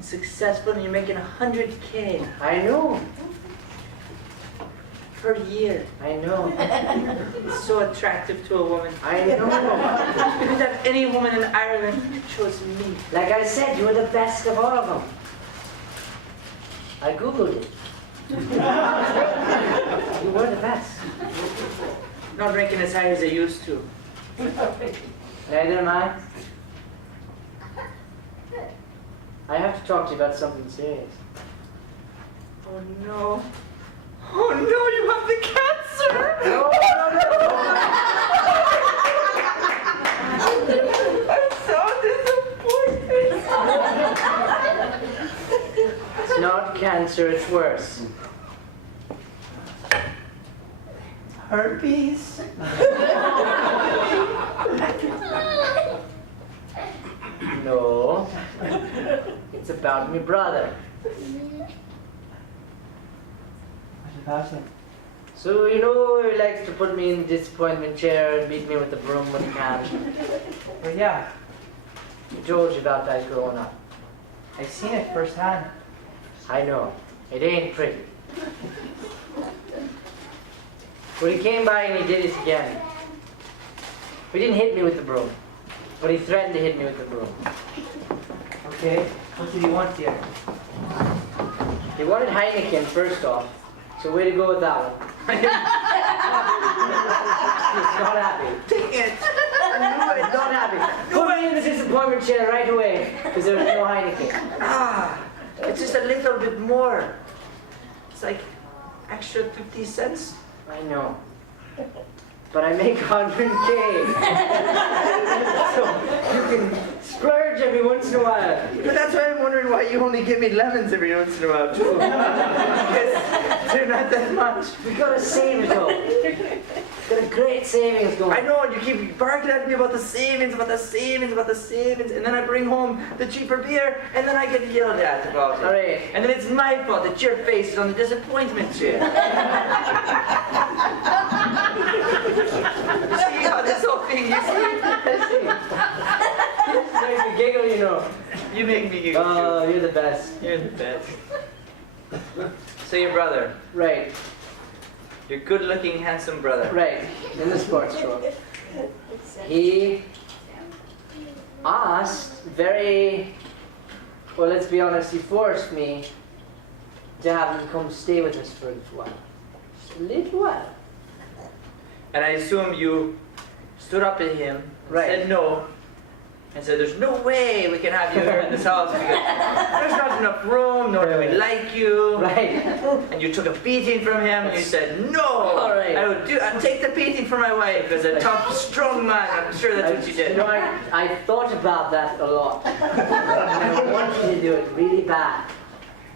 successful, and you're making $100K I know. per year. I know. It's so attractive to a woman. I know. You could have any woman in Ireland who chose me. Like I said, you were the best of all of them. I googled it. You were the best. Not ranking as high as I used to. Neither am I. I have to talk to you about something serious. Oh no. Oh no, you have the cancer! No, I'm so disappointed. It's not cancer, it's worse. Herpes? No. It's about my brother. What about him? So, you know, he likes to put me in the disappointment chair and beat me with the broom when he can. Well, yeah, I told you about that growing up. I've seen it firsthand. I know. It ain't pretty. But he came by and he did it again. He didn't hit me with the broom. but he threatened to hit me with the broom. Okay, what did he want here? He wanted Heineken first off, so way to go with that one. He's not happy. Dang it! He's not happy. Put me in the disappointment chair right away, because there was no Heineken. Ah, it's just a little bit more. It's like extra 50 cents. I know. But I make 100K. So you can splurge every once in a while. But that's why I'm wondering why you only give me lemons every once in a while, too. Because they're not that much. We gotta save it though. Got a great savings going. I know, and you keep barking at me about the savings, about the savings, about the savings, and then I bring home the cheaper beer, and then I get yelled at about it. All right. And then it's my fault that your face is on the disappointment chair. See how this whole thing, you see? This makes me giggle, you know. You make me giggle. Oh, you're the best. You're the best. So your brother, Right, your good-looking, handsome brother. right. In the sports show. He asked very, well, let's be honest, he forced me to have him come stay with us for a little while. Just a little while. And I assume you stood up to him, Right. said no, and said, "There's no way we can have you here in this house because there's not enough room, nor do we like you." Right. And you took a beating from him, and you said, "No, All right. I'd take the beating for my wife as a tough, strong man." I'm sure that's what you did. You know, I thought about that a lot. And I wanted to do it really bad.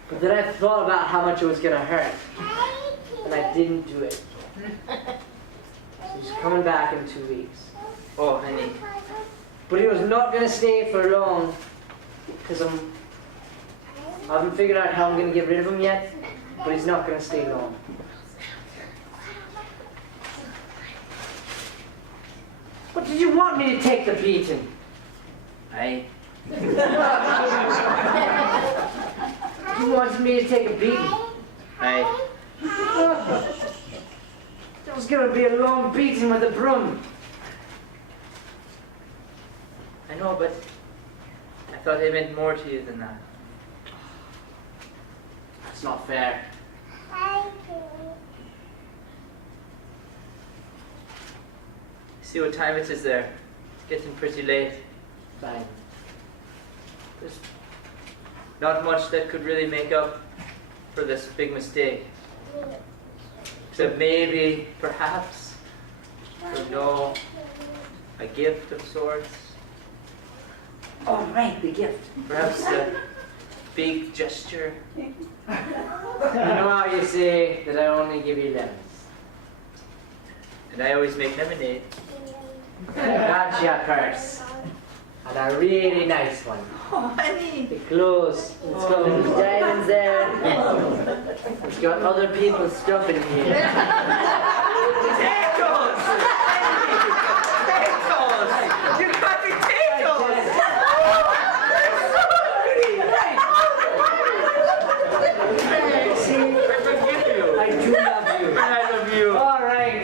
But then I thought about how much it was going to hurt. And I didn't do it. So he's coming back in 2 weeks. Oh, honey. But he was not going to stay for long. Because I haven't figured out how I'm going to get rid of him yet. But he's not going to stay long. What did you want me to take the beating? You wanted me to take a beating? There was going to be a long beating with a broom. I know, but I thought it meant more to you than that. That's not fair. See what time it is there. It's getting pretty late. Fine. There's not much that could really make up for this big mistake. Except maybe, perhaps, a gift of sorts. Oh, right, the gift. Perhaps a big gesture. You know how you say that I only give you lemons? And I always make lemonade. I got you a purse. And a really nice one. Oh, honey! The clothes. It's got little diamonds there. It's got other people's stuff in here. Potatoes! Potatoes! You got potatoes! See, I forgive you. I do love you. And I love you. All right.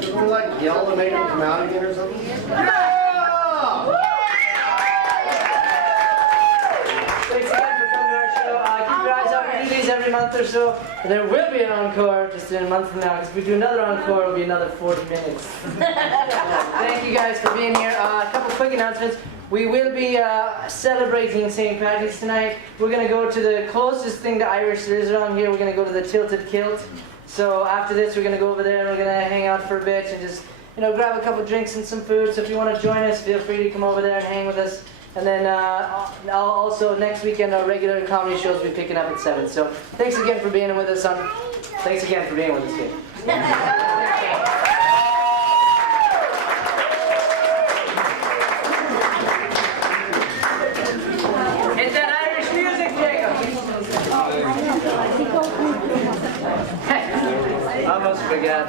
People like yell to make them come out again or something? Thanks again for coming to our show. Keep your eyes out. We do these every month or so. There will be an encore just in a month from now. Because if we do another encore, it'll be another 40 minutes. Thank you guys for being here. A couple quick announcements. We will be celebrating St. Patrick's tonight. We're going to go to the closest thing to Irish there is around here. We're going to go to the Tilted Kilt. So after this, we're going to go over there and we're going to hang out for a bit and just, grab a couple drinks and some food. So if you want to join us, feel free to come over there and hang with us. And then also next weekend, our regular comedy shows will be picking up at 7. So thanks again for being with us Thanks again for being with us here. Hit that Irish music, Jacob. I almost forgot.